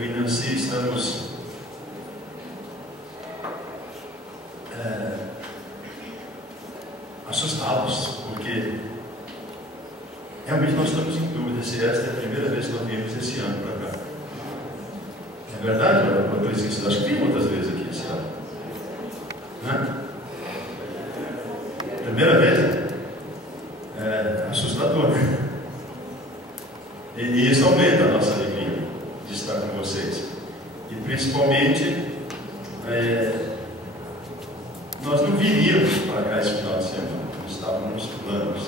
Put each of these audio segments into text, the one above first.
eu e Nancy estamos assustados, porque realmente nós estamos em dúvida se esta é a primeira vez que nós viemos esse ano para cá. É verdade, Patrícia? Acho que vim outras vezes aqui esse ano. Né? Primeira vez? É assustador. E isso aumenta a nossa alegria de estar com vocês. E principalmente, nós não viríamos para cá esse final de semana, não estávamos nos planos.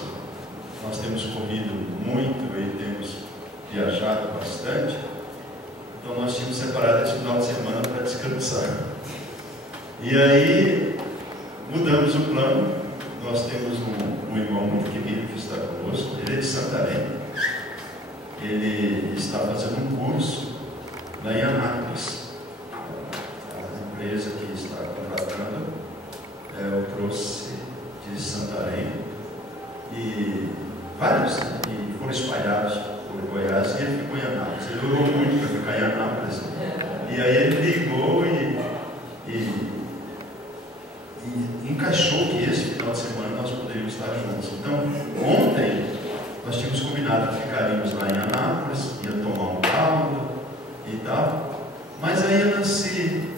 Nós temos corrido muito e temos viajado bastante, então nós tínhamos separado esse final de semana para descansar. E aí mudamos o plano. Nós temos um irmão muito querido que está conosco, ele é de Santarém. Ele está fazendo um curso lá em Anápolis. A empresa que está contratando o trouxe de Santarém, e vários e foram espalhados por Goiás, e ele ficou em Anápolis. Ele orou muito para ficar em Anápolis, e aí ele ligou e encaixou que esse final de semana nós poderíamos estar juntos. Então, ontem nós tínhamos combinado que ficaríamos lá em Anápolis, ia tomar um caldo e tal, mas aí a Nancy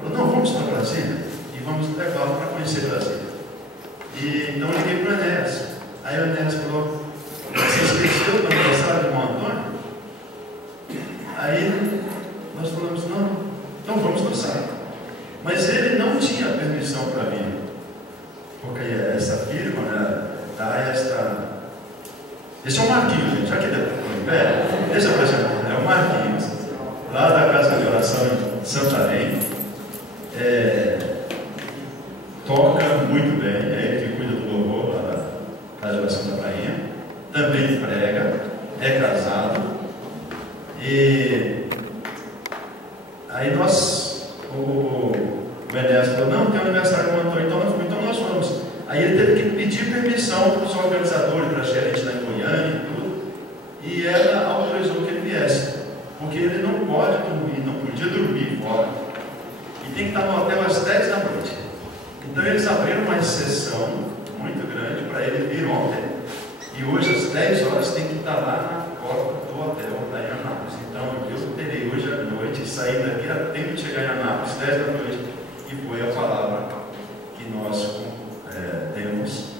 falou: não, vamos para Brasília e vamos levá-lo para conhecer Brasília. E então eu liguei para o Enéas. Aí o Enéas falou: você esqueceu do aniversário do irmão Antônio? Aí nós falamos: não, então vamos dançar. Mas ele não tinha permissão para vir, porque essa firma, né, dá esta... Esse é o Marquinhos, gente, já que ele é em pé, esse é o Marquinhos, lá da Casa de Oração em Santarém. Toca muito bem, é ele que cuida do louvor lá da Casa de Oração da Prainha, também prega, é casado, e aí o Enéas falou: não, tem um aniversário com o Antônio, então nós vamos. Aí ele teve que pedir permissão para os organizadores, para a gerente lá em Goiânia e tudo, e ela autorizou que ele viesse, porque ele não pode dormir, não podia dormir fora, e tem que estar no hotel às 10 da noite. Então eles abriram uma exceção muito grande para ele vir ontem, e hoje às 10 horas tem que estar lá na porta do hotel, lá em Anápolis. Então eu terei hoje à noite, sair daqui a tempo de chegar em Anápolis, 10 da noite, e foi a palavra que nós temos,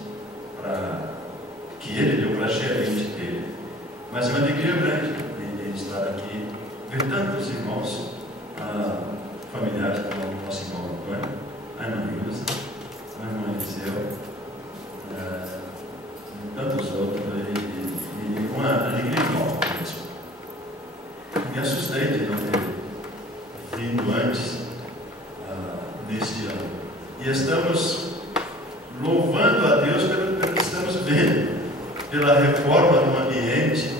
que ele deu para a gerente dele. Mas é uma alegria grande ele estar aqui, ver tantos irmãos, familiares do nosso irmão Antônio, a irmã Ilza, a irmã Eliseu, e tantos outros, e uma alegria enorme mesmo. Me assustei de não ter vindo antes neste ano. E estamos louvando a Deus pelo que estamos vendo, pela reforma do ambiente,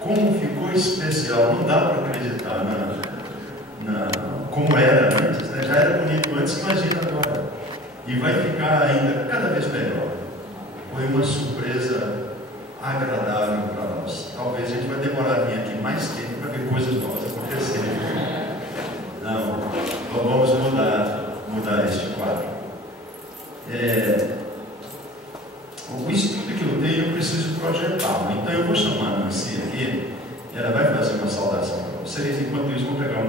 como ficou especial. Não dá para acreditar como era antes, né? Já era bonito antes, imagina agora. E vai ficar ainda cada vez melhor. Foi uma surpresa agradável para nós. Talvez a gente vai demorar a vir aqui mais tempo para ver coisas novas acontecerem. Não, vamos mudar este quadro. O estudo que eu tenho, eu preciso projetá-lo. Então eu vou chamar a Nancy aqui, e ela vai fazer uma saudação para vocês. Enquanto isso, vou pegar o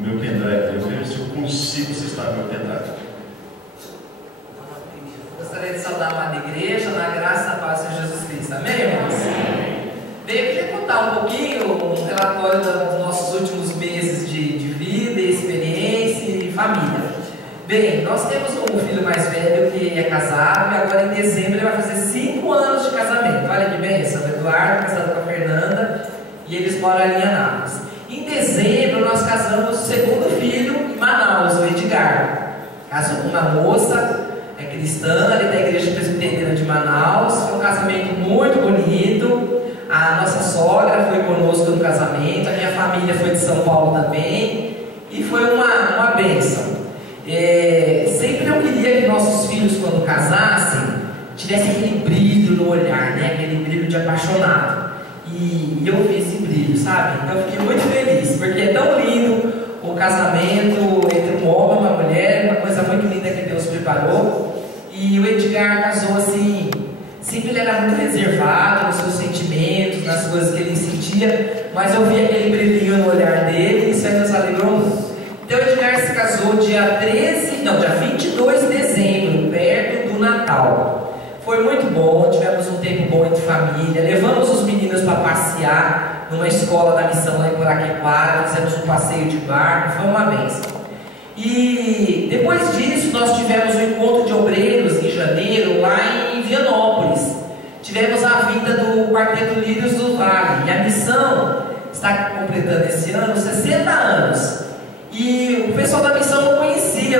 meu pendrive, eu vejo se eu consigo acessar o meu pendrive. Gostaria de saudar a amada igreja, na graça e na paz de Jesus Cristo. Amém, irmãos? Bem, eu queria contar um pouquinho um relatório dos nossos últimos meses de vida, experiência e família. Bem, nós temos um filho mais velho que é casado, e agora em dezembro ele vai fazer 5 anos de casamento. Olha que bênção, o Eduardo casado com a Fernanda, e eles moram ali em Anápolis. Em dezembro nós casamos o segundo filho em Manaus, o Edgar. Casou com uma moça cristã ali da Igreja Presbiteriana de Manaus. Foi um casamento muito bonito. A nossa sogra foi conosco no casamento, a minha família foi de São Paulo também, e foi uma bênção. Sempre eu queria que nossos filhos, quando casassem, tivessem aquele brilho no olhar, né? Aquele brilho de apaixonado. E eu fiz brilho, sabe? Então eu fiquei muito feliz, porque é tão lindo o casamento entre um homem e uma mulher, uma coisa muito linda que Deus preparou. E o Edgar casou assim, sempre ele era muito reservado nos seus sentimentos, nas coisas que ele sentia, mas eu vi aquele brilhinho no olhar dele e isso aí nos alegrou muito. Então o Edgar se casou dia 22 de dezembro, perto do Natal. Foi muito bom, tivemos um tempo bom entre família, levamos os meninos para passear numa escola da missão lá em Coraquequara, fizemos um passeio de barco, foi uma bênção. E depois disso nós tivemos um encontro de obreiros em janeiro lá em Vianópolis. Tivemos a vinda do Quarteto Lírios do Vale, e a missão está completando esse ano 60 anos. E o pessoal da missão não conhecia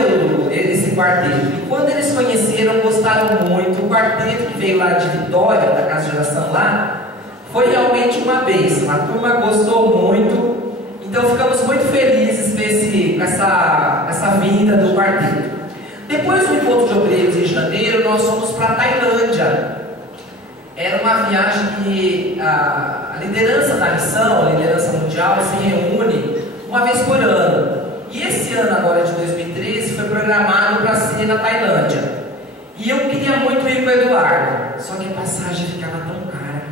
esse quarteto. E quando eles conheceram, gostaram muito. O quarteto que veio lá de Vitória, da Casa de Oração lá, foi realmente uma bênção. A turma gostou muito. Então ficamos muito felizes com essa vinda do quarteto. Depois do encontro de obreiros em janeiro, nós fomos para a Tailândia. Era uma viagem que a liderança da missão, a liderança mundial, se reúne uma vez por ano. E esse ano agora de 2013 foi programado para ser na Tailândia. E eu queria muito ir com o Eduardo, só que a passagem ficava tão cara.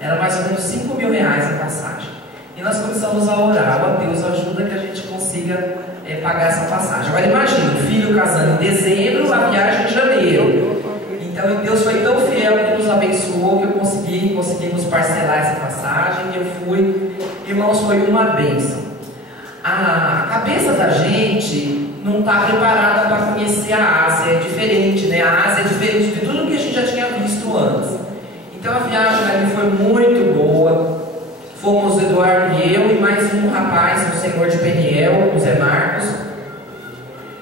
Era mais ou menos 5 mil reais a passagem. E nós começamos a orar, ó Deus, ajuda que a gente consiga pagar essa passagem. Agora imagine, o filho casando em dezembro, a viagem em janeiro. Então Deus foi tão fiel que nos abençoou que conseguimos parcelar essa passagem e eu fui. Irmãos, foi uma bênção. A cabeça da gente não está preparada para conhecer a Ásia, é diferente, né? A Ásia é diferente de tudo que a gente já tinha visto antes. Então a viagem ali foi muito boa. Fomos Eduardo e eu e mais um rapaz, o senhor de Peniel, o Zé Marcos.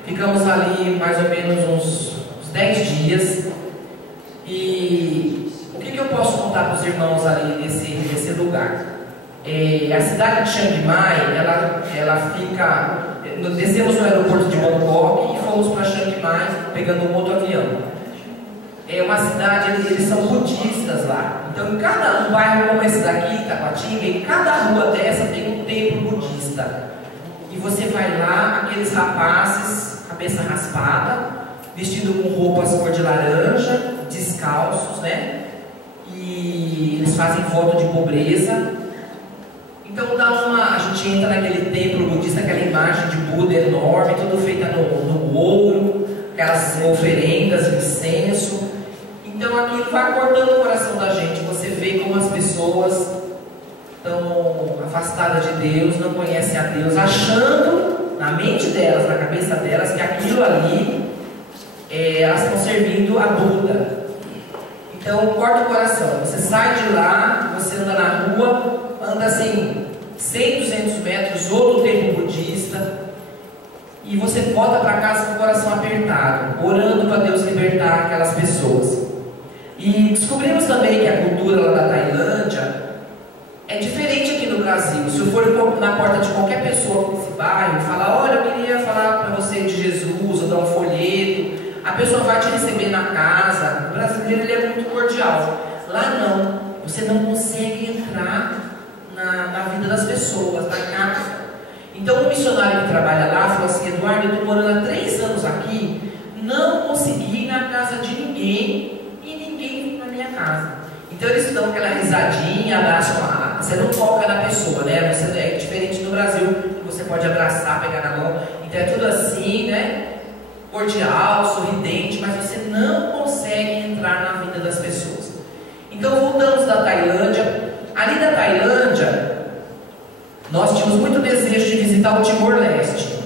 Ficamos ali mais ou menos uns 10 dias. E o que eu posso contar para os irmãos ali nesse lugar? A cidade de Chiang Mai, ela fica... Descemos no aeroporto de Bangkok e fomos para Chiang Mai pegando um outro avião. É uma cidade, eles são budistas lá. Então em cada bairro como esse daqui, Tapatinga, em cada rua dessa tem um templo budista. E você vai lá, aqueles rapazes, cabeça raspada, vestido com roupas cor de laranja, descalços, né? E eles fazem voto de pobreza. Então a gente entra naquele templo budista, aquela imagem de Buda enorme, tudo feita no ouro, aquelas oferendas, incenso. Então aquilo vai acordando o coração da gente. Você vê como as pessoas estão afastadas de Deus, não conhecem a Deus, achando na mente delas, na cabeça delas, que aquilo ali elas estão servindo a Buda. Então corta o coração. Você sai de lá, você anda na rua, anda assim 100, 200 metros, outro templo budista, e você volta para casa com o coração apertado, orando para Deus libertar aquelas pessoas. E descobrimos também que a cultura lá da Tailândia é diferente aqui no Brasil. Se eu for na porta de qualquer pessoa nesse bairro e falar, olha, eu queria falar para você de Jesus, ou dar um folheto, a pessoa vai te receber na casa. O brasileiro ele é muito cordial. Lá não, você não consegue entrar na vida das pessoas, na casa. Então um missionário que trabalha lá falou assim, Eduardo, eu estou morando há 3 anos aqui, não consegui ir na casa de ninguém e ninguém vem na minha casa. Então eles dão aquela risadinha, abraçam lá, você não toca na pessoa, né? É diferente do Brasil, que você pode abraçar, pegar na mão, então é tudo assim, né? Cordial, sorridente, mas você não consegue entrar na vida das pessoas. Então voltamos da Tailândia. Ali da Tailândia, nós tínhamos muito desejo de visitar o Timor-Leste.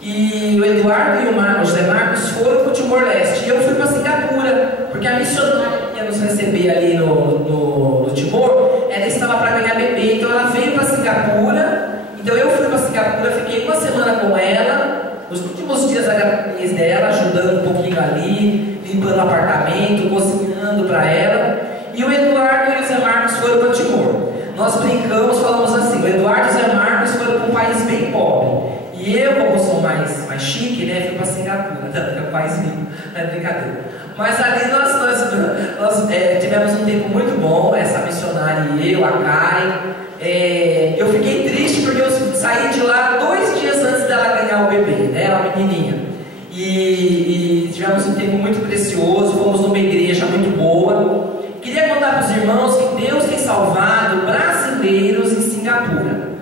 E o Eduardo e o José Marcos foram para o Timor-Leste. E eu fui para Singapura, porque a missionária que ia nos receber ali no Timor, ela estava para ganhar bebê. Então ela veio para Singapura. Então eu fui para Singapura, fiquei 1 semana com ela. Os últimos dias da gravidez dela, ajudando um pouquinho ali, limpando o apartamento, cozinhando para ela. E o Eduardo e o Zé Marcos foram para Timor. Nós brincamos, falamos assim, o Eduardo e o Zé Marcos foram para um país bem pobre. E eu, como sou mais chique, né, fui para Singapura, é um país rico, não é brincadeira. Mas ali nós tivemos um tempo muito bom, essa missionária e eu, a Karen. eu fiquei triste porque eu saí de lá 2 dias antes dela ganhar o bebê, né, uma menininha. E tivemos um tempo muito precioso, fomos numa igreja muito boa. Queria contar para os irmãos que Deus tem salvado brasileiros em Singapura.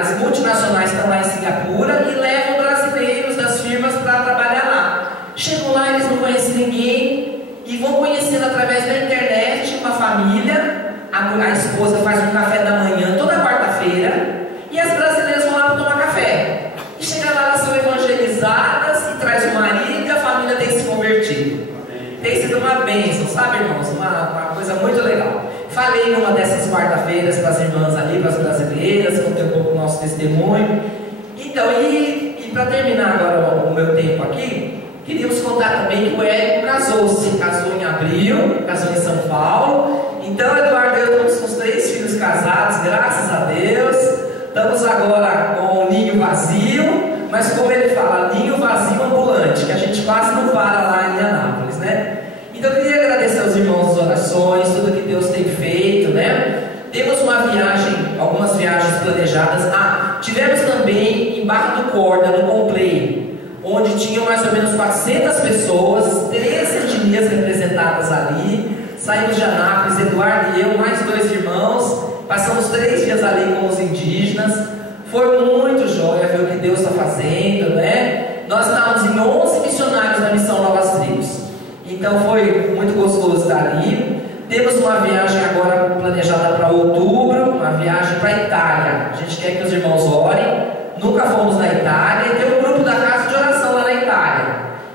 As multinacionais estão lá em Singapura e levam brasileiros das firmas para trabalhar lá. Chegam lá, eles não conhecem ninguém e vão conhecendo através da internet uma família. A esposa faz um café da manhã toda quarta-feira e as brasileiras vão lá para tomar café. E chegam lá, elas são evangelizadas e traz o marido e a família tem se convertido. Tem sido uma bênção, sabe, irmãos? Uma coisa muito legal. Falei numa dessas quarta-feiras para as irmãs ali, para as brasileiras, contei um pouco do nosso testemunho. Então, e para terminar agora o meu tempo aqui, queríamos contar também que o Érico casou em abril, casou em São Paulo. Então, Eduardo e eu estamos com os 3 filhos casados, graças a Deus. Estamos agora com o ninho vazio, mas como ele fala, ninho vazio ambulante, que a gente quase não para lá em Anápolis, né? Então eu queria agradecer aos irmãos das orações, tudo que Deus tem feito, né? Temos algumas viagens planejadas. Tivemos também em Barra do Corda, no Complay, onde tinham mais ou menos 400 pessoas, 13 etnias representadas ali. Saímos de Anápolis, Eduardo e eu, mais 2 irmãos, passamos 3 dias ali com os indígenas. Foi muito jóia ver o que Deus está fazendo, né? Nós estávamos em 11 missionários na missão Novas Tribos. Então foi muito gostoso estar ali. Temos uma viagem agora planejada para outubro, uma viagem para a Itália. A gente quer que os irmãos orem. Nunca fomos na Itália e tem um grupo da casa de oração lá na Itália.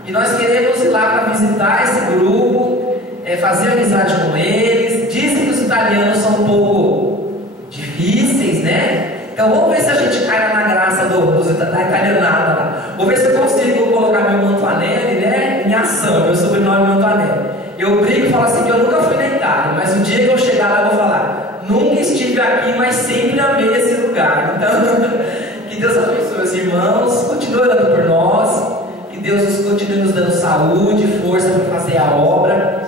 E nós queremos ir lá para visitar esse grupo, fazer amizade com eles. Dizem que os italianos são um pouco difíceis, né? Então vamos ver se a gente cai na graça da italianada lá. Vou ver se eu consigo colocar meu Mantuanelli, né, em ação, meu sobrenome Mantuanelli. Eu brinco e falo assim que eu nunca fui na Itália, mas o dia que eu chegar lá eu vou falar: nunca estive aqui, mas sempre amei esse lugar. Então, que Deus abençoe os irmãos, continue orando por nós, que Deus continue nos dando saúde, força para fazer a obra.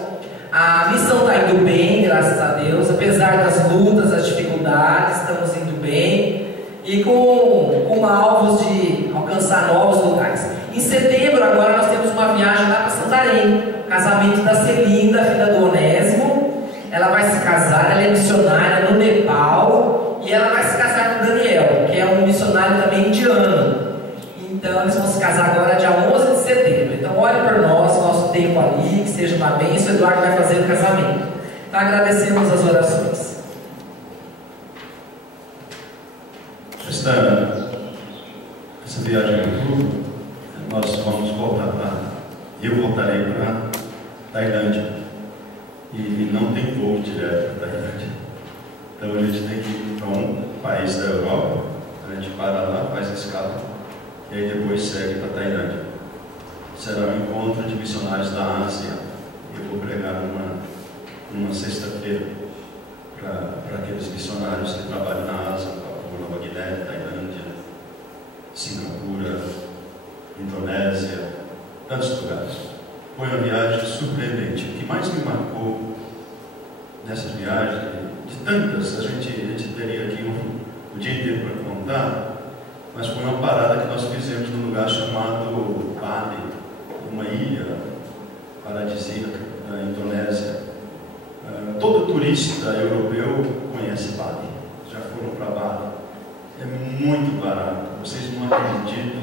A missão está indo bem, graças a Deus, apesar das lutas, das dificuldades, estamos indo bem e com alvos de alcançar novos lugares. Em setembro, agora, nós temos uma viagem lá para Santarém, casamento da Celinda, filha do Onésimo. Ela vai se casar, ela é missionária no Nepal e ela vai se casar com o Daniel, que é um missionário também indiano. Então eles vão se casar agora dia 11 de setembro. Então ore por nós, nosso tempo ali, que seja uma bênção. O Eduardo vai fazer o casamento. Então agradecemos as orações. Essa viagem do grupo, nós vamos voltar para... Eu voltarei para Tailândia. E não tem voo direto para Tailândia. Então a gente tem que ir para um país da Europa. A gente para lá, faz a escala e aí depois segue para Tailândia. Será um encontro de missionários da Ásia. Eu vou pregar numa sexta-feira para aqueles missionários que trabalham na Ásia, Papua Nova Guiné, Tailândia, Singapura, Indonésia, tantos lugares. Foi uma viagem surpreendente. O que mais me marcou nessas viagens, de tantas, a gente teria aqui o dia inteiro para contar, mas foi uma parada que nós fizemos num lugar chamado Bali, uma ilha paradisíaca na Indonésia. Todo turista europeu conhece Bali, já foram para Bali. É muito barato, vocês não acreditam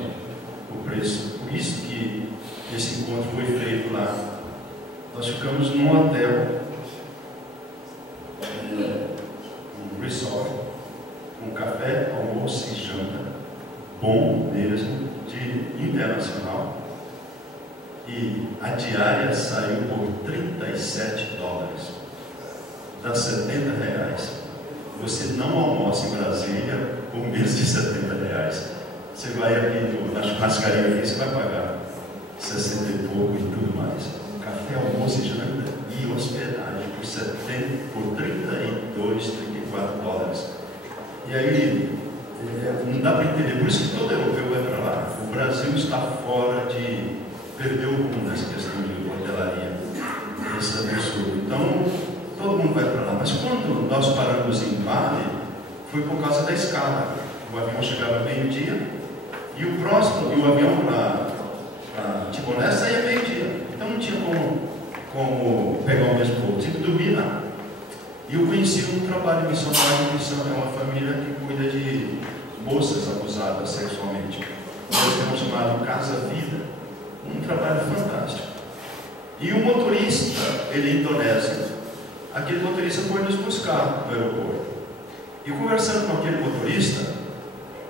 o preço. Por isso que esse encontro foi feito lá. Nós ficamos num hotel, um resort, com café, almoço e janta, bom mesmo, de internacional. E a diária saiu por $37, dá R$70. Você não almoça em Brasília por menos de R$70. Você vai aqui na churrascaria aqui, você vai pagar 60 e pouco e tudo mais. Café, almoço e janta e hospedagem por $32, $34. E aí, não dá para entender, por isso que todo europeu vai para lá. O Brasil está fora de perder o rumo nessa questão de hotelaria. Esse é absurdo. Então, todo mundo vai para lá. Mas quando nós paramos em Bali, foi por causa da escala. O avião chegava meio-dia e o avião para Timor-Leste saía meio-dia. Então não tinha como pegar o mesmo voo, tinha que dormir lá. E eu conheci um trabalho missionário, é uma família que cuida de moças abusadas sexualmente. Eles têm um chamado Casa Vida, um trabalho fantástico. E o motorista, ele é indonésio, aquele motorista foi nos buscar no aeroporto. E conversando com aquele motorista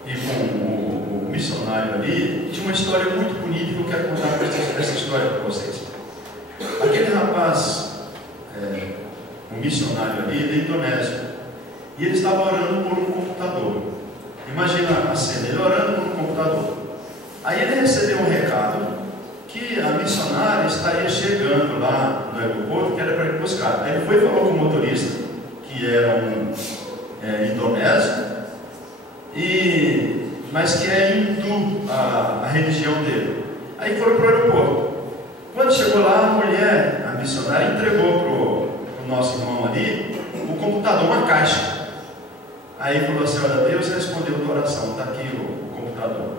e com o missionário ali, tinha uma história muito bonita que eu quero contar essa história para vocês. Aquele rapaz, um missionário ali, ele é indonésio, e ele estava orando por um computador. Imagina a cena, ele orando por um computador. Aí ele recebeu um recado que a missionária estaria chegando lá no aeroporto, que era para ir buscar. Aí ele foi e falou com o motorista, que era um indonésio, mas que é hindu a religião dele. Aí foram para o aeroporto. Quando chegou lá, a mulher, a missionária, entregou para o nosso irmão ali o computador, uma caixa. Aí falou assim: olha, Deus respondeu a tua oração, está aqui o computador,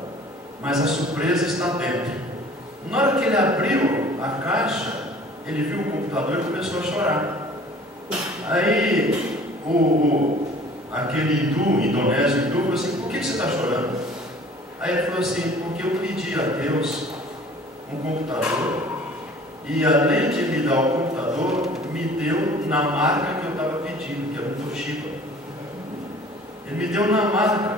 mas a surpresa está dentro. Na hora que ele abriu a caixa, ele viu o computador e começou a chorar. Aí aquele indonésio falou assim: por que você está chorando? Aí ele falou assim: porque eu pedi a Deus um computador, e além de me dar o computador, me deu na marca que eu estava pedindo, que era o Toshiba. Ele me deu na marca.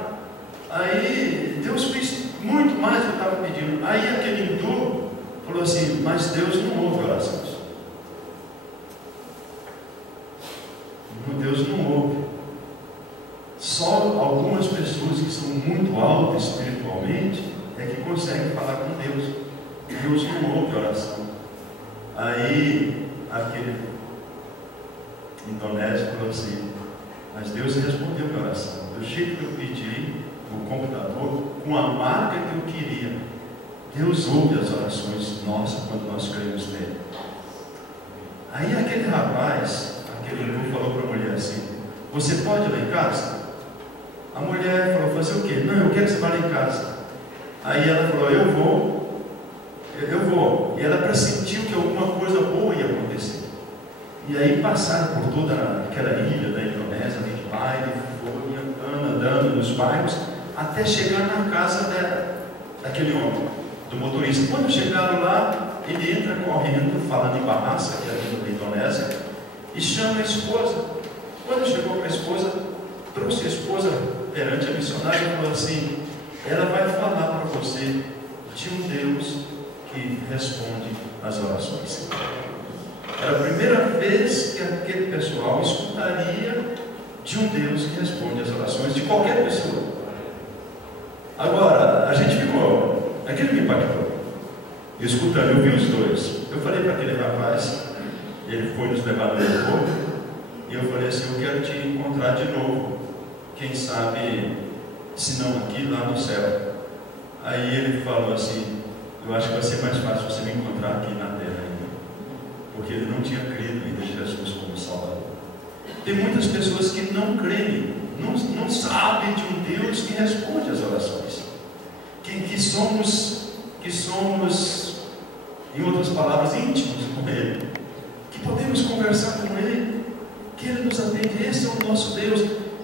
Aí Deus fez muito mais do que eu estava pedindo. Aí aquele hindu falou assim: mas Deus não ouve orações. Deus não ouve. Só algumas pessoas que são muito altas espiritualmente é que conseguem falar com Deus. Deus não ouve oração. Aí aquele indonésio falou assim: mas Deus respondeu a oração. Do jeito que eu pedi o computador, com a marca que eu queria. Deus ouve as orações nossas quando nós cremos nele. Aí aquele rapaz, aquele irmão, falou para a mulher assim: você pode ir lá em casa? A mulher falou: fazer o quê? Não, eu quero que você vá lá em casa. Aí ela falou: eu vou. E ela pressentiu que alguma coisa boa ia acontecer. E aí passaram por toda aquela ilha da Indonésia, de baile, foi andando nos bairros, até chegar na casa daquele homem, do motorista. Quando chegaram lá, ele entra correndo, falando em Bahasa, que é a língua da Indonésia, e chama a esposa. Quando chegou para a esposa, trouxe a esposa perante a missionária e falou assim: ela vai falar para você de um Deus que responde às orações. Era a primeira vez que aquele pessoal escutaria de um Deus que responde às orações de qualquer pessoa. Agora, a gente ficou, aquilo me impactou, escutando, eu vi os dois. Eu falei para aquele rapaz, ele foi nos levar no aeroporto, e eu falei assim: eu quero te encontrar de novo, quem sabe, se não aqui, lá no céu. Aí ele falou assim: eu acho que vai ser mais fácil você me encontrar aqui na terra ainda, porque ele não tinha crido em Jesus como Salvador. Tem muitas pessoas que não creem, não sabem de um Deus que responde às orações, que somos, em outras palavras, íntimos com Ele, que podemos conversar com Ele, que Ele nos atende. Esse é o nosso Deus,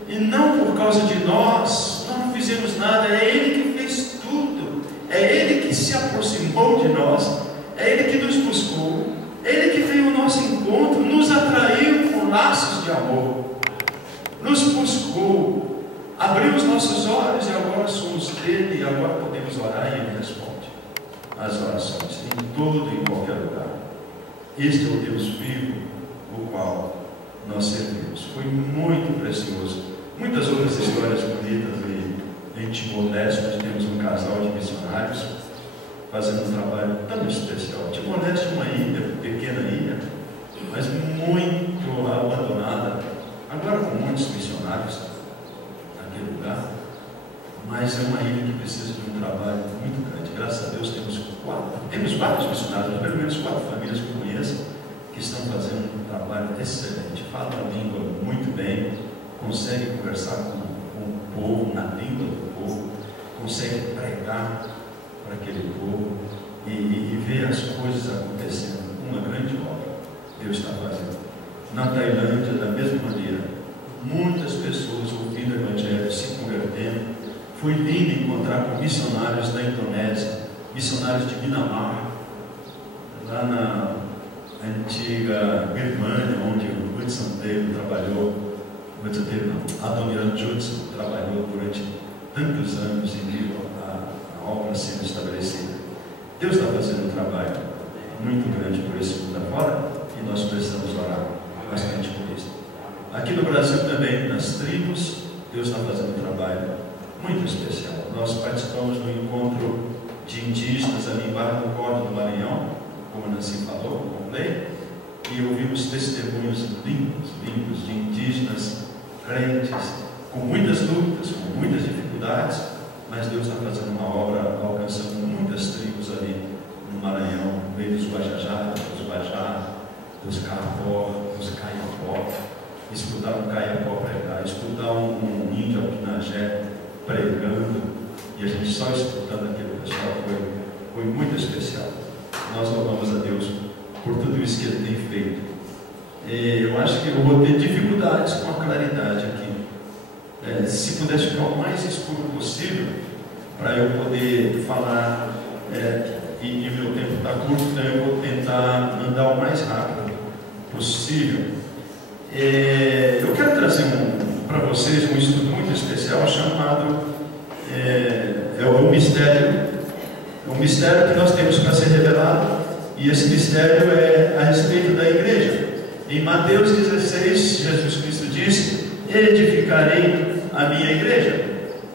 e não por causa de nós não fizemos nada, é Ele que fez tudo, é Ele que se aproximou de nós, é Ele que nos buscou, é Ele que veio ao nosso encontro, nos atraiu com laços de amor, nos buscou, abriu os nossos olhos e agora somos dele, e agora podemos orar e Ele responde às orações, em todo e em qualquer lugar. Este é o Deus vivo, o qual nós servimos. Foi muito precioso. Muitas outras histórias bonitas em Timor-Leste. Nós temos um casal de missionários fazendo um trabalho tão especial. Timor-Leste é uma ilha, pequena ilha, mas muito abandonada, agora com muitos missionários naquele lugar, mas é uma ilha que precisa de um trabalho muito grande. Graças a Deus temos vários missionários, pelo menos 4 famílias que eu conheço, que estão fazendo um trabalho excelente, falam a língua muito bem, conseguem conversar com com o povo, na língua do povo, consegue pregar para aquele povo e ver as coisas acontecendo. Uma grande obra Deus está fazendo. Na Tailândia, da mesma maneira, muitas pessoas ouvindo o Evangelho, se convertendo. Foi lindo encontrar com missionários da Indonésia, missionários de Minamar, lá na antiga Birmânia, onde o Hudson Taylor trabalhou. Hudson Taylor não, Adoniran Judson trabalhou durante tantos anos e viu a obra sendo estabelecida. Deus está fazendo um trabalho muito grande por esse mundo afora e nós precisamos orar bastante por isso. Aqui no Brasil também, nas tribos, Deus está fazendo um trabalho muito especial. Nós participamos do encontro de indígenas ali em Barra do Corte, no Maranhão, como a Nancy falou, com o Clay, e ouvimos testemunhos lindos de indígenas crentes, com muitas lutas, com muitas dificuldades, mas Deus está fazendo uma obra, alcançando muitas tribos ali no Maranhão, no meio dos Guajajá, dos Guajá, dos Carapó, dos Caiapó. Escutar um Caiapó pregar, escutar um índio Apinagé pregando, e a gente só escutando aquele pessoal, foi muito especial. Nós louvamos a Deus por tudo isso que Ele tem feito. Eu acho que eu vou ter dificuldades com a claridade aqui. Se pudesse ficar o mais escuro possível, para eu poder falar, e meu tempo está curto, então eu vou tentar andar o mais rápido possível. Eu quero trazer para vocês um estudo muito especial chamado o mistério. É um mistério que nós temos para ser revelado, e esse mistério é a respeito da igreja. Em Mateus 16, Jesus Cristo disse: edificarei a minha igreja.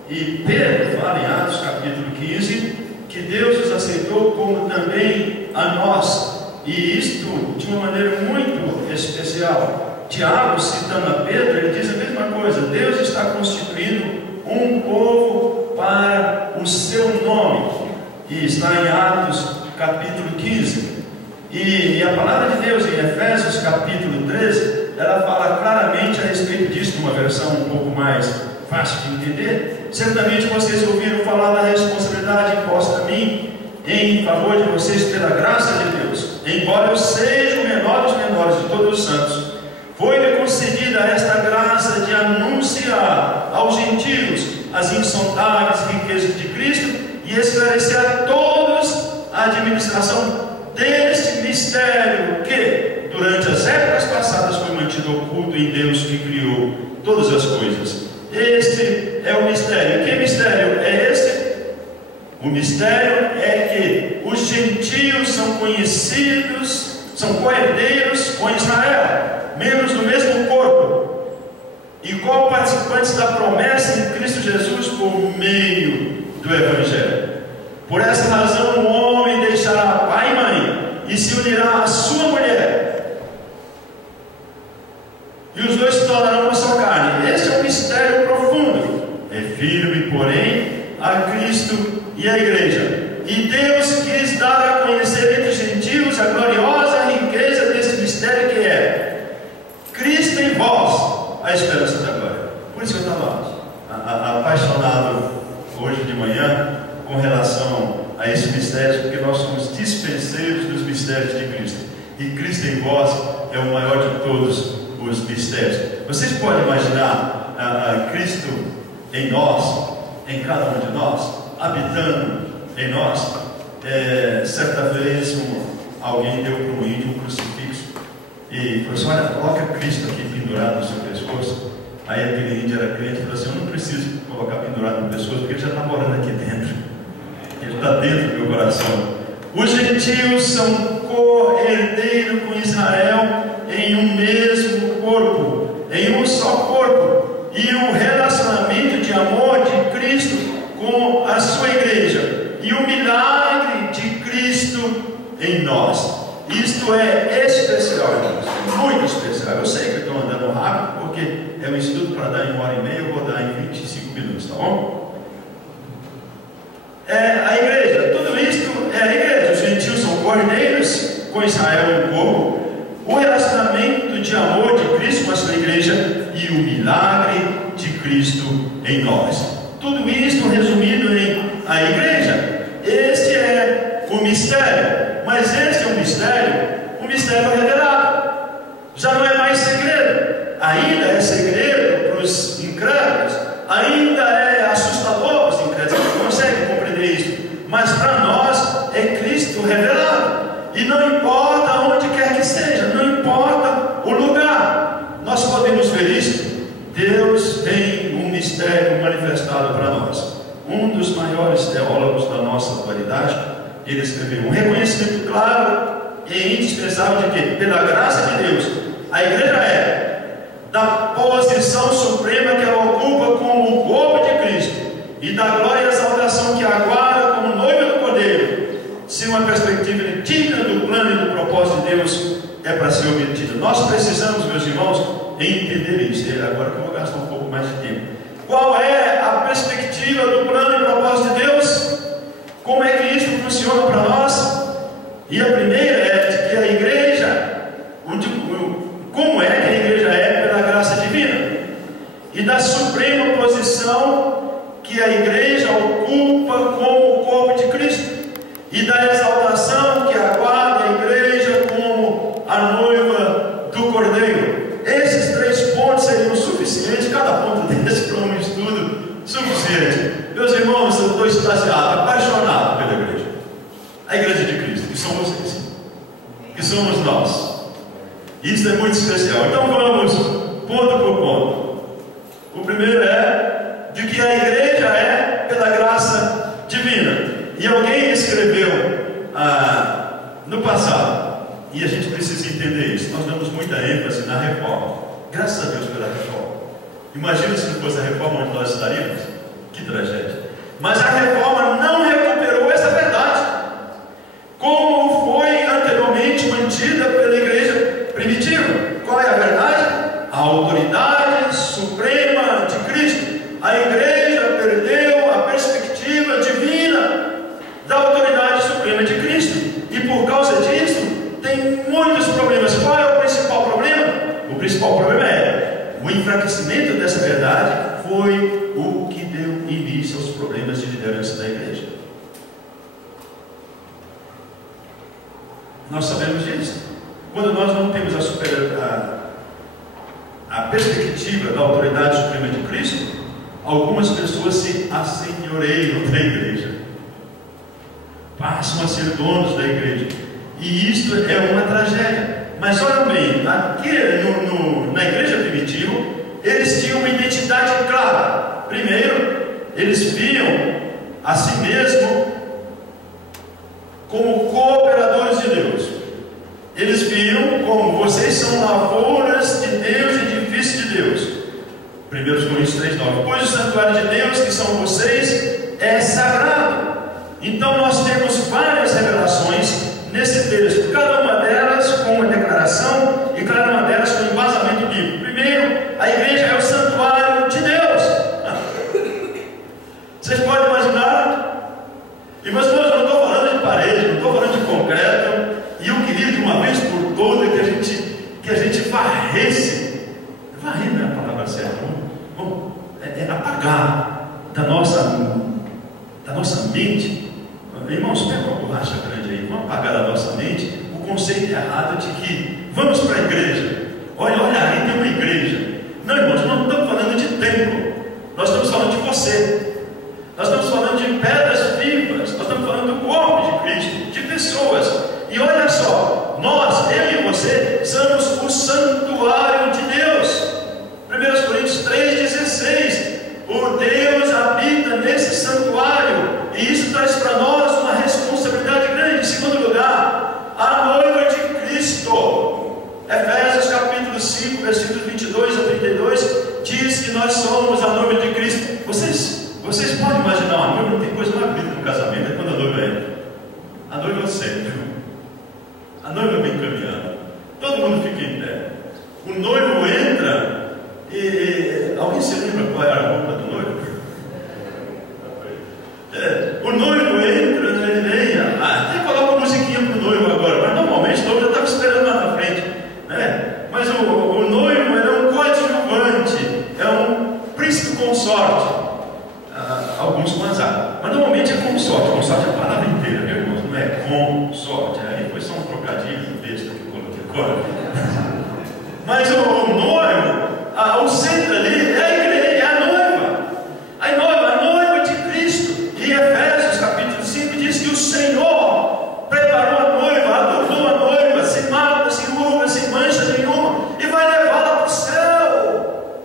E Pedro fala em Atos capítulo 15 que Deus os aceitou como também a nós, e isto de uma maneira muito especial. Tiago, citando a Pedro, ele diz a mesma coisa: Deus está constituindo um povo para o seu nome, e está em Atos capítulo 15. E a palavra de Deus em Efésios capítulo 13, ela fala claramente a respeito disso, numa versão um pouco mais fácil de entender. Certamente vocês ouviram falar da responsabilidade imposta a mim em favor de vocês pela graça de Deus. Embora eu seja o menor dos menores de todos os santos, foi-me concedida esta graça de anunciar aos gentios as insondáveis riquezas de Cristo e esclarecer a todos a administração deste mistério que, durante as épocas passadas, foi mantido oculto em Deus que criou todas as coisas. Este é o mistério. Que mistério é este? O mistério é que os gentios são conhecidos, são co-herdeiros com Israel, membros do mesmo corpo, e co-participantes da promessa em Cristo Jesus por meio do Evangelho. Por essa razão, o homem deixará pai e mãe e se unirá à sua mulher, e os dois se tornarão uma só carne. Este é um mistério profundo. Refiro-me, porém, a Cristo e a igreja. E Deus quis dar a conhecer entre os gentios a gloriosa riqueza desse mistério que é Cristo em vós, a esperança da glória. Por isso que eu estava apaixonado hoje de manhã com relação a esse mistério, porque nós somos dispenseiros dos mistérios de Cristo, e Cristo em vós é o maior de todos os mistérios. Vocês podem imaginar a Cristo em nós, em cada um de nós, habitando em nós? Certa vez alguém deu para um índio um crucifixo e falou assim: olha, coloca Cristo aqui pendurado no seu pescoço. Aí aquele índio era crente e falou assim: eu não preciso colocar pendurado no pescoço, porque ele já está morando aqui dentro. Ele está dentro do meu coração. Os gentios são co-herdeiros com Israel em um mesmo corpo, em um só corpo, e o relacionamento de amor de Cristo com a sua igreja, e o milagre de Cristo em nós. Isto é especial, irmãos, muito especial. Eu sei que eu estou andando rápido, porque é um estudo para dar em 1h30, eu vou dar em 25 minutos, tá bom? A igreja, tudo isto é a igreja. Os gentios são cordeiros com Israel em corpo, o relacionamento de amor de Cristo com a sua igreja e o milagre de Cristo em nós. Tudo isto resumido em a igreja. Este é o mistério. Mas este é um mistério revelado. Já não é mais segredo. Ainda é segredo para os incrédulos. Ainda é assustador para os incrédulos. Eles não conseguem compreender isso. Mas para nós é Cristo revelado. E não importa onde quer que seja, não importa o lugar, nós podemos ver isso. Deus tem um mistério manifestado para nós. Um dos maiores teólogos da nossa atualidade, ele escreveu um reconhecimento claro e indispensável de que, pela graça de Deus, a igreja é da posição suprema que ela ocupa como o corpo de Cristo e da glória e exaltação que aguarda como noiva do Cordeiro. Se uma perspectiva digna do plano e do propósito de Deus é para ser obtida, nós precisamos, meus irmãos, entender isso. Agora que eu vou gastar um pouco mais de tempo. Qual é a perspectiva do plano e propósito de Deus? Como é que isso funciona para nós? E a primeira é de que a igreja, como é que a igreja é pela graça divina? E da suprema posição que a igreja ocupa como o corpo de Cristo. E da exaltação que aguarda a igreja como a noiva do Cordeiro. Esses 3 pontos seriam suficientes, cada ponto desse para um estudo suficiente. Meus irmãos, eu estou extasiado, apaixonado pela igreja. A igreja de Cristo, que são vocês, que somos nós. Isso é muito especial. Então vamos, ponto por ponto. O primeiro é de que a igreja é pela graça divina. E alguém escreveu no passado, e a gente precisa entender isso. Nós damos muita ênfase na reforma. Graças a Deus pela reforma. Imagina se não fosse a reforma onde nós estaríamos. Que tragédia. Mas a reforma não recuperou essa verdade, como foi anteriormente mantida pela igreja primitiva. Qual é a verdade? A autoridade suprema de Cristo. A igreja perdeu a perspectiva divina da autoridade suprema de Cristo, e por causa disso tem muitos problemas. Qual é o principal problema? O principal problema é o enfraquecimento dessa verdade. Foi o que deu início aos problemas de liderança da igreja. Nós sabemos disso. Quando nós não temos a perspectiva da autoridade suprema de Cristo, algumas pessoas se assenhoreiam da igreja, passam a ser donos da igreja, e isto é uma tragédia. Mas olha bem, aqui na igreja primitiva, eles tinham uma identidade clara. Primeiro, eles viam a si mesmos como cooperadores de Deus. Eles viam como vocês são lavouras de Deus, edifício de Deus. 1 Coríntios 3:9. Pois o santuário de Deus, que são vocês, é sagrado. Então nós temos várias revelações nesse texto, cada uma delas com uma declaração e cada uma delas com embasamento bíblico. Primeiro, a igreja é o santuário de Deus. Vocês podem imaginar? E mas eu não estou falando de parede, não estou falando de concreto. E eu queria de uma vez por todas que a gente varresse. Varrer não é a palavra certa, não? É apagar da nossa mente. Irmãos, pega uma borracha grande aí, vamos apagar da nossa mente o conceito errado de que vamos para a igreja. Olha aí, tem uma igreja. Não, irmãos, nós não estamos falando de templo, nós estamos falando de você. Nós estamos falando de pedras vivas, nós estamos falando do corpo de Cristo, de pessoas. E olha só, nós, eu e você, somos o santuário de Deus. 1 Coríntios 3,16. O Deus habita nesse santuário, e isso traz para nós uma responsabilidade grande. Em segundo lugar, a noiva de Cristo. Efésios capítulo 5, versículos 22 a 32, diz que nós somos a noiva de Cristo. Vocês podem imaginar uma noiva? Não tem coisa mais bonita no casamento, é quando a noiva entra. A noiva sempre. A noiva vem caminhando. Todo mundo fica em pé. O noivo entra e alguém se lembra qual era a roupa do noivo? O noivo entra, ele vem. Até coloca a musiquinha para o noivo agora, mas normalmente o noivo já estava esperando lá na frente, né? Mas o noivo é um coadjuvante, é um príncipe consorte. alguns com azar. Mas normalmente é com sorte. Com sorte é a palavra inteira, meu irmão. Não é com sorte. Aí foi só um trocadilho besta que eu coloquei agora. Mas o noivo, o centro ali é a igreja, é a noiva. A noiva de Cristo. E Efésios capítulo 5 diz que o Senhor preparou a noiva, adornou a noiva, sem mácula, sem ruga, sem mancha nenhuma, e vai levá-la para o céu.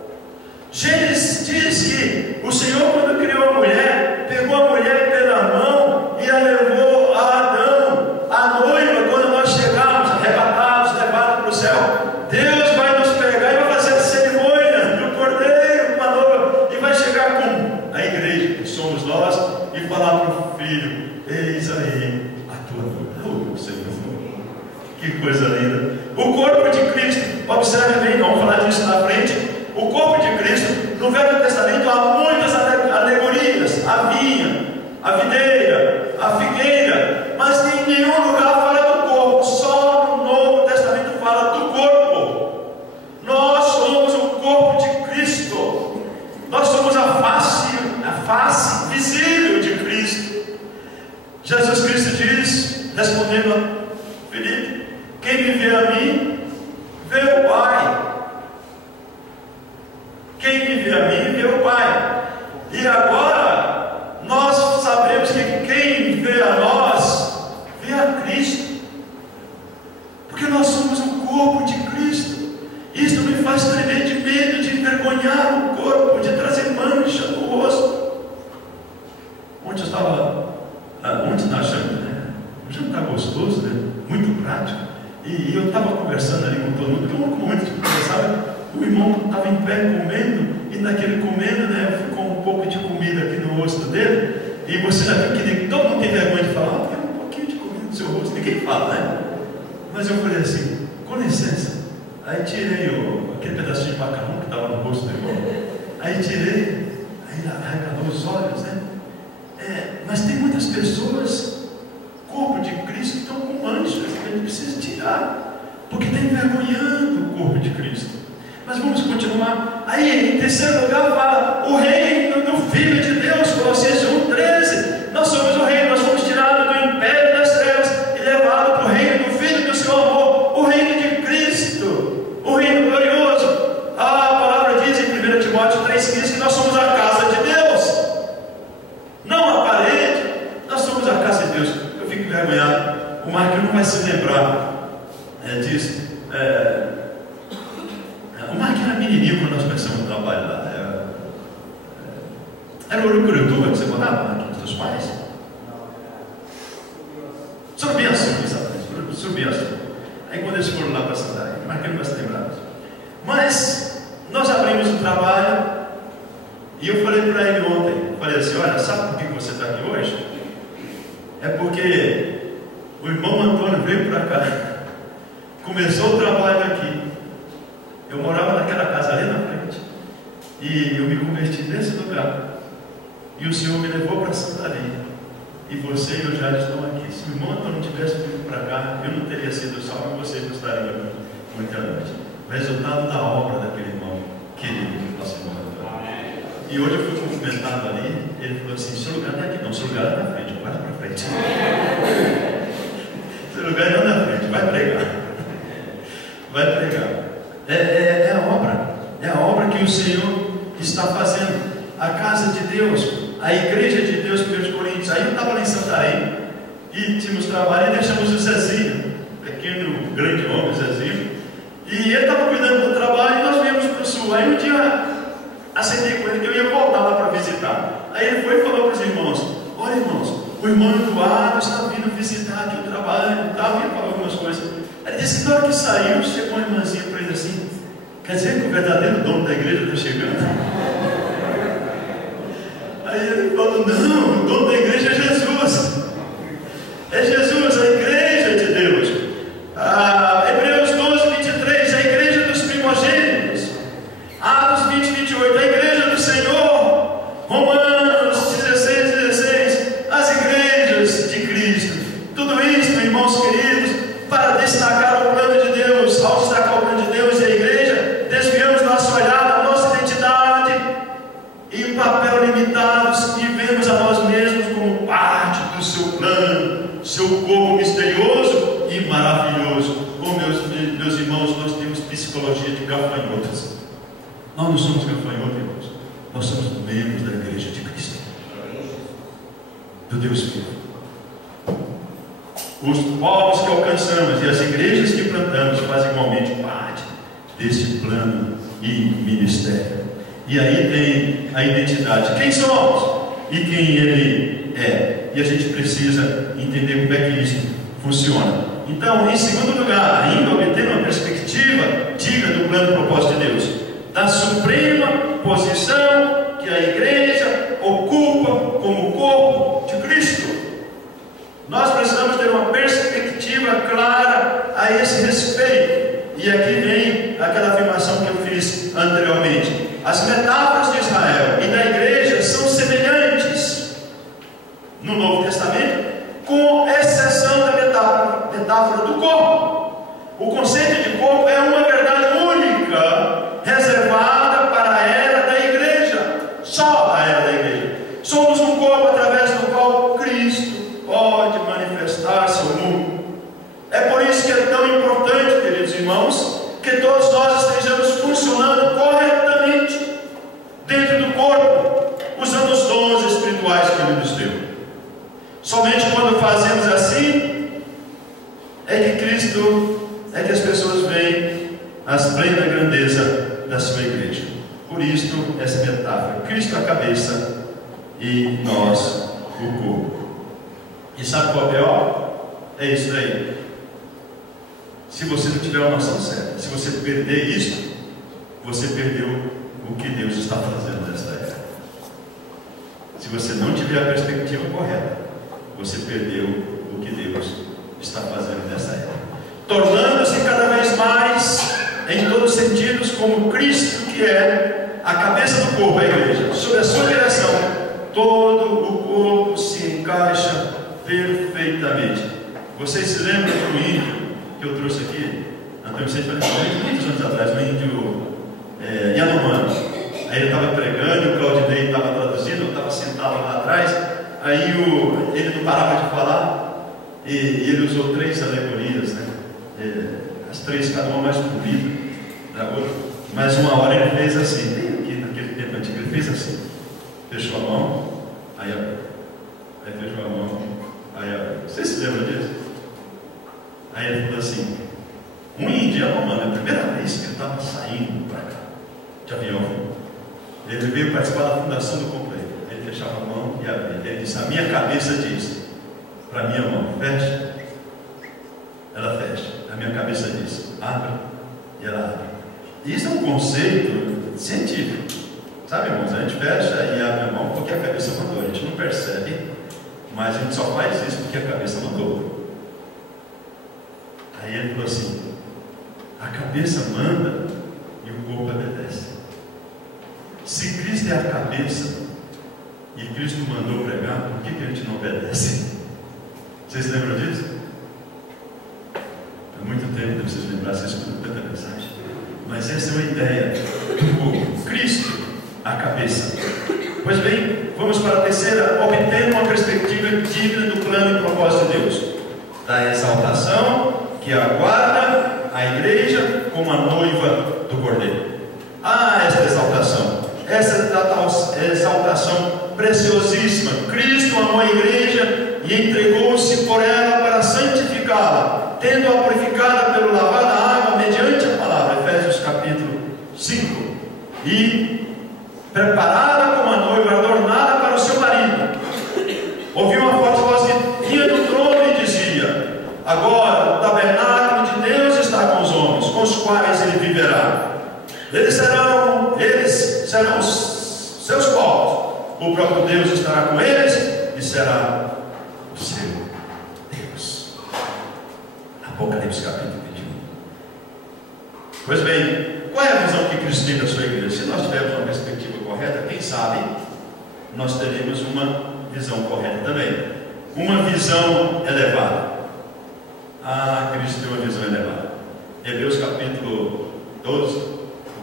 Gênesis diz que o Senhor, quando criou a mulher, pegou a mulher pela mão e a levou a Adão. A noiva, quando nós chegarmos, arrebatados, levados para o céu, Deus vai nos pegar e vai fazer a cerimônia do cordeiro com a noiva, e vai chegar com a igreja, que somos nós, e falar para o filho: eis aí a tua noiva. Oh, Senhor, que coisa linda! O corpo de Cristo, observe bem, vamos falar disso na frente. O corpo de Cristo, no Velho Testamento há muitas alegorias: a vinha, a videira, a figueira, mas em nenhum lugar fala do corpo, só no Novo Testamento fala do corpo. Nós somos o corpo de Cristo, nós somos a face visível de Cristo. Jesus Cristo diz, respondendo a Filipe: quem me vê a mim, vê o Pai. Quem me vê a mim, vê o Pai. E agora, nós sabemos que quem vê a nós, vê a Cristo. Porque nós somos o corpo de Cristo. Isso me faz tremer de medo de envergonhar o corpo, de trazer mancha no rosto. Ontem eu estava, na janta, né? Um jantar gostoso, né? Muito prático. E eu estava conversando ali com todo mundo, porque eu não como muito de conversar. O irmão estava em pé comendo, e naquele comendo, né, ficou um pouco de comida aqui no rosto dele, e você já viu que todo mundo tem vergonha de falar: tem um pouquinho de comida no seu rosto, ninguém fala, né? Mas eu falei assim: com licença. Aí tirei aquele pedacinho de macarrão que estava no rosto do irmão, aí tirei, aí arregalou os olhos, né? Mas tem muitas pessoas, corpo de Cristo, que estão com manchas, que a gente precisa tirar, porque está envergonhando o corpo de Cristo. Mas vamos continuar. Aí, em terceiro lugar, fala o reino do Filho de Deus, Colossenses 1,13. Nós somos o reino, nós fomos tirados do império das trevas e levados para o reino do Filho do seu amor, o reino de Cristo, o reino glorioso. A palavra diz em 1 Timóteo 3,15 que nós somos a casa de Deus, não a parede, nós somos a casa de Deus. Eu fico envergonhado, o Marquinhos não vai se lembrar disso. O Marquinhos era menininho quando nós começamos o trabalho lá. Era o Urucurituba que você morava, Marquinhos, dos seus pais? Surbiaçu, exatamente. Surbiaçu. Aí quando eles foram lá para Santarém, o Marquinhos não vai se lembrar disso. Mas nós abrimos o trabalho e eu falei para ele ontem, falei assim: olha, sabe por que você está aqui hoje? É porque o irmão Antônio veio para cá, começou o trabalho aqui. Eu morava naquela casa ali na frente, e eu me converti nesse lugar, e o Senhor me levou para Santarém, e você e eu já estão aqui. Se o irmão Antônio tivesse vindo para cá, eu não teria sido salvo e vocês não estariam aqui muita noite. O resultado da obra daquele irmão querido, nosso irmão Antônio. E hoje eu fui cumprimentado ali, ele falou assim: seu lugar não é aqui não, seu lugar é na frente, vai para frente. Seu lugar não é na frente, vai pregar. Vai pregar. É a obra que o Senhor está fazendo. A casa de Deus, a igreja de Deus, pelos Coríntios. Aí eu estava lá em Santarém e tínhamos trabalho e deixamos o Zezinho, pequeno, grande homem, Zezinho, e ele estava cuidando do trabalho e nós viemos para o sul. Aí um dia aceitei com ele que eu ia voltar lá para visitar. Aí ele foi e falou para os irmãos: olha, irmãos, o irmão Eduardo está vindo visitar aqui o trabalho e tal. E ele falou algumas coisas. Ele disse que na hora que saiu, chegou uma irmãzinha para ele assim: quer dizer que o verdadeiro dono da igreja está chegando? Aí ele falou: não, o dono da igreja é Jesus. É Jesus, a igreja de Deus. Hebreus 12:23, a igreja dos primogênitos. Atos 20:28, a igreja do Senhor. Romanos 16:16, as igrejas de Cristo. Tudo isso, irmãos queridos, para destacar o plano de Deus. Ao destacar o plano de Deus e a igreja, desviamos nossa olhada, nossa identidade e papel limitados, e vemos a nós mesmos como parte do seu plano, seu corpo misterioso e maravilhoso. Meus irmãos, nós temos psicologia de gafanhotos. Nós não somos gafanhotos, irmãos. Nós somos membros da igreja de Cristo, do Deus vivo. Os povos que alcançamos e as igrejas que plantamos fazem igualmente parte desse plano e ministério. E aí tem a identidade. Quem somos e quem Ele é. E a gente precisa entender como é que isso funciona. Então, em segundo lugar, ainda obtendo uma perspectiva digna do plano e propósito de Deus, da suprema posição que a igreja ocupa como corpo de Cristo. Nós precisamos ter uma perspectiva clara a esse respeito. E aqui vem aquela afirmação que eu fiz anteriormente. As metáforas de Israel e da igreja são semelhantes no Novo Testamento, com exceção da metáfora do corpo. O conceito de corpo é uma verdade única, reservada para a era da igreja, só a era da igreja. Somos um corpo através do qual Cristo pode manifestar-se ao mundo. É por isso que é tão importante, queridos irmãos, que todos nós estejamos funcionando corretamente dentro do corpo, usando os dons espirituais que Ele nos deu. Somente quando fazemos assim é que as pessoas veem a plena grandeza da sua igreja. Por isso, essa metáfora: Cristo a cabeça e nós o corpo. E sabe qual é o pior? É isso daí. Se você não tiver uma noção certa, se você perder isso, você perdeu o que Deus está fazendo nesta era. Se você não tiver a perspectiva correta, você perdeu o que Deus está fazendo nessa era, tornando-se cada vez mais, em todos os sentidos, como Cristo, que é a cabeça do corpo, a igreja. Sob a sua direção, todo o corpo se encaixa perfeitamente. Vocês se lembram do índio que eu trouxe aqui? Antônio Vicente falou muitos anos atrás, o índio Yanomami. Aí ele estava pregando, o Claudinei estava traduzindo, eu estava sentado lá atrás. Aí ele não parava de falar, e ele usou 3 alegorias, né? As 3, cada uma mais comprida da outra. Mas uma hora ele fez assim, aqui naquele tempo antigo, ele fez assim: fechou a mão, aí abriu, aí fechou a mão, aí abriu. Vocês se lembram disso? Aí ele falou assim: um indiano, mano, é a primeira vez que ele estava saindo para cá de avião. Ele veio participar da fundação do complexo. Ele fechava a mão e abria. Ele disse: a minha cabeça diz para a minha mão, fecha. Ela fecha. A minha cabeça diz, abre. E ela abre. Isso é um conceito científico. Sabe, irmãos? A gente fecha e abre a mão porque a cabeça mandou. A gente não percebe, mas a gente só faz isso porque a cabeça mandou. Aí ele falou assim: a cabeça manda e o corpo obedece. Se Cristo é a cabeça e Cristo mandou pregar, por que a gente não obedece? Vocês lembram disso? Há muito tempo de vocês lembrar, vocês escutam tanta mensagem. Mas essa é uma ideia do corpo. Cristo, a cabeça. Pois bem, vamos para a terceira: obtendo uma perspectiva digna do plano e propósito de Deus, da exaltação que aguarda a igreja como a noiva do Cordeiro. Esta exaltação, essa exaltação preciosíssima. Cristo amou a igreja e entregou-se por ela para santificá-la, tendo-a purificada pelo lavar da água mediante a palavra. Efésios capítulo 5. E preparada como a noiva, adornada para o seu marido. Ouviu uma forte voz que vinha do trono e dizia: agora o tabernáculo de Deus está com os homens, com os quais ele viverá. Eles serão os seus povos. O próprio Deus estará com eles e será o seu Deus. Apocalipse capítulo 21. Pois bem, qual é a visão que Cristo tem da sua igreja? Se nós tivermos uma perspectiva correta, quem sabe nós teremos uma visão correta também. Uma visão elevada. Cristo tem uma visão elevada. Hebreus capítulo 12.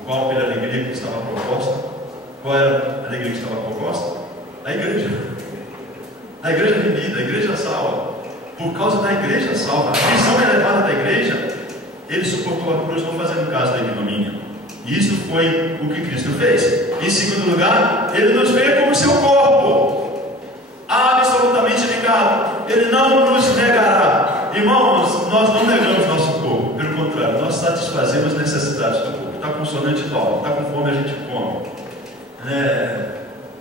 Qual era a alegria que estava proposta? Qual era a alegria que estava proposta? A igreja remida, a igreja salva. Por causa da igreja salva, a visão elevada da igreja, ele suportou a cruz, não fazendo caso da ignomínia. E isso foi o que Cristo fez. Em segundo lugar, ele nos vê como seu corpo, absolutamente ligado. Ele não nos negará. Irmãos, nós não negamos nosso corpo, pelo contrário, nós satisfazemos as necessidades do corpo. Está com sono, a gente dorme, está com fome, a gente come,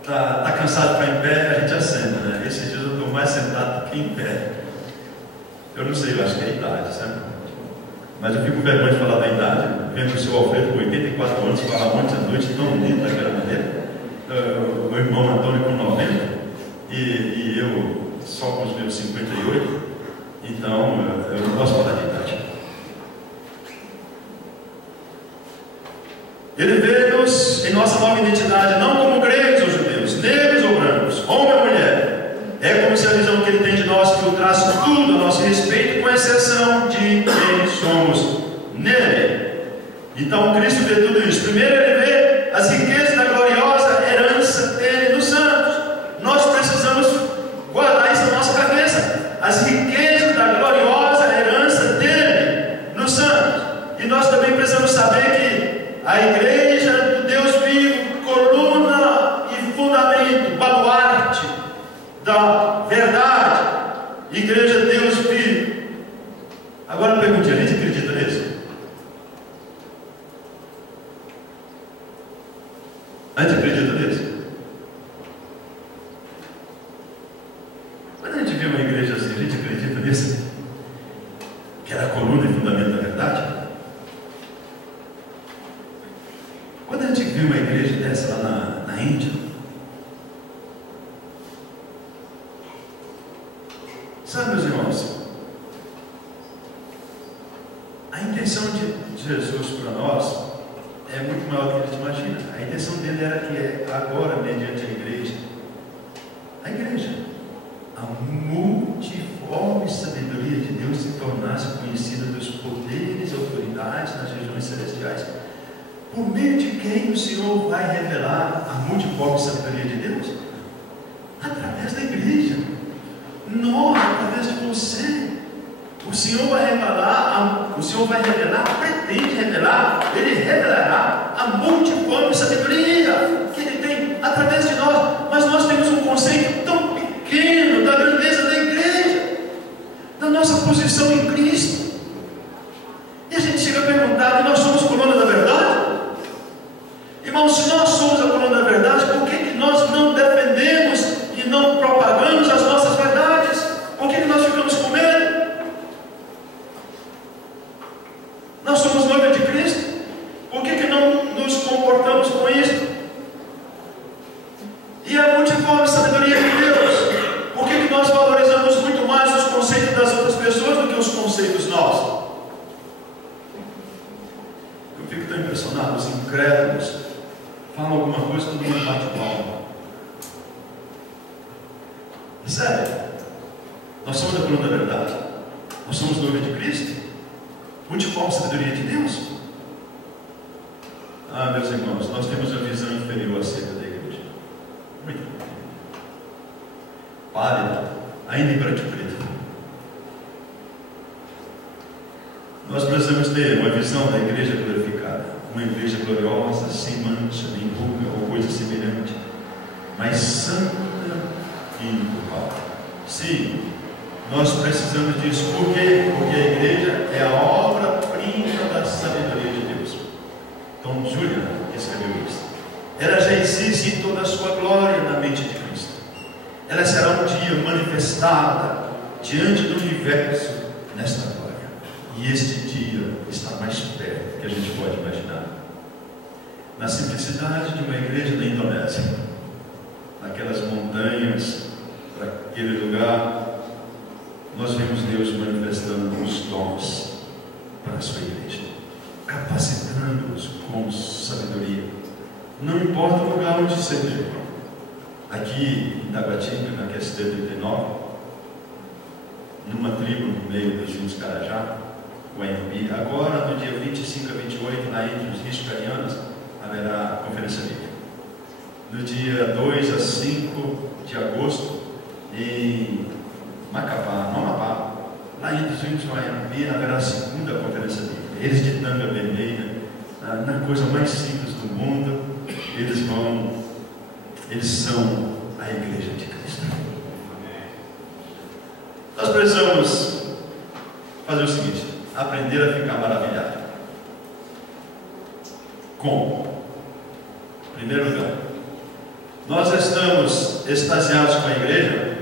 está cansado para em pé, a gente assenta, né? Esses dias eu estou mais sentado do que em pé. Eu não sei, eu acho que é a idade, sabe? Mas eu fico com vergonha de falar da idade, vendo o seu Alfredo com 84 anos falar ontem à noite tão lindo daquela maneira, o irmão Antônio com 90 e eu só com os meus 58, então eu não posso falar de idade. Ele vê-nos em nossa nova identidade, não como gregos ou judeus, negros ou brancos, homem ou mulher. É como se a visão que ele tem de nós filtrasse tudo a nosso respeito, com exceção de quem somos nele. Então Cristo vê tudo isso. Primeiro ele vê as riquezas da gloriosa herança dele nos santos. Nós precisamos guardar isso na nossa cabeça. As riquezas da gloriosa herança dele nos santos. E nós também precisamos saber que a igreja do Deus vivo, coluna e fundamento, baluarte da verdade, igreja Deus vivo. Agora pergunte, a gente acredita nisso? A gente acredita nisso? Quando a gente vê uma igreja assim, a gente acredita nisso? Que era a coluna e fundamento da verdade? Quando a gente vê uma igreja dessa lá na Índia, sabe, meus irmãos, a intenção de Jesus para nós é muito maior do que a gente imagina. A intenção dele era que agora, mediante a igreja, a multiforme sabedoria de Deus se tornasse conhecida dos poderes e autoridades nas regiões celestiais, por meio de quem o Senhor vai revelar a multiforme sabedoria de Deus? Através da igreja. Nós, através de você, o Senhor vai revelar, pretende revelar, Ele revelará a multiforme sabedoria que Ele tem através de nós. Mas nós temos um conceito tão pequeno da grandeza da igreja, da nossa posição em Cristo. E a gente chega a perguntar, e nós somos coluna da verdade? Irmãos, se nós somos a coluna da verdade, por que nós não defendemos e não propagamos as nossas verdades? Por que nós ficamos com medo? Nós somos noiva de Cristo. Por que não nos comportamos com isso? E a multiforme sabedoria de Deus? Por que nós valorizamos muito mais os conceitos das outras pessoas do que os conceitos nossos? Eu fico tão impressionado, os incrédulos falam alguma coisa, todo mundo bate palma. Sério? Nós somos a coluna da verdade? Nós somos noiva de Cristo? Multiforme sabedoria de Deus? Ah, meus irmãos, nós temos uma visão inferior acerca da igreja. Muito pálida, ainda em branco e preto. Nós precisamos ter uma visão da igreja glorificada, uma igreja gloriosa, sem mancha, nem ruga ou coisa semelhante, mas santa e impecável. Sim, nós precisamos disso. Por quê? Porque a igreja é a obra-prima da sabedoria de Deus. Tom Julian escreveu isso. Ela já existe em toda a sua glória na mente de Cristo. Ela será um dia manifestada diante do universo nesta glória. E este dia está mais perto do que a gente pode imaginar. Na simplicidade de uma igreja da Indonésia, naquelas montanhas, para aquele lugar, nós vemos Deus manifestando os dons para a sua igreja, capacitando-os com sabedoria. Não importa o lugar onde seja. Aqui em Taguatinga, na QST 39, numa tribo no meio dos índios Carajá, Guaiambi, agora no dia 25 a 28, lá entre os Riscarianos, haverá conferência bíblica. No dia 2 a 5 de agosto em Macapá, no Amapá, lá em Juiz-Guaiabi, haverá a segunda conferência bíblica. Eles de tanga vermelha, na coisa mais simples do mundo, eles são a igreja de Cristo. Nós precisamos fazer o seguinte: aprender a ficar maravilhado. Como? Em primeiro lugar, nós estamos extasiados com a igreja,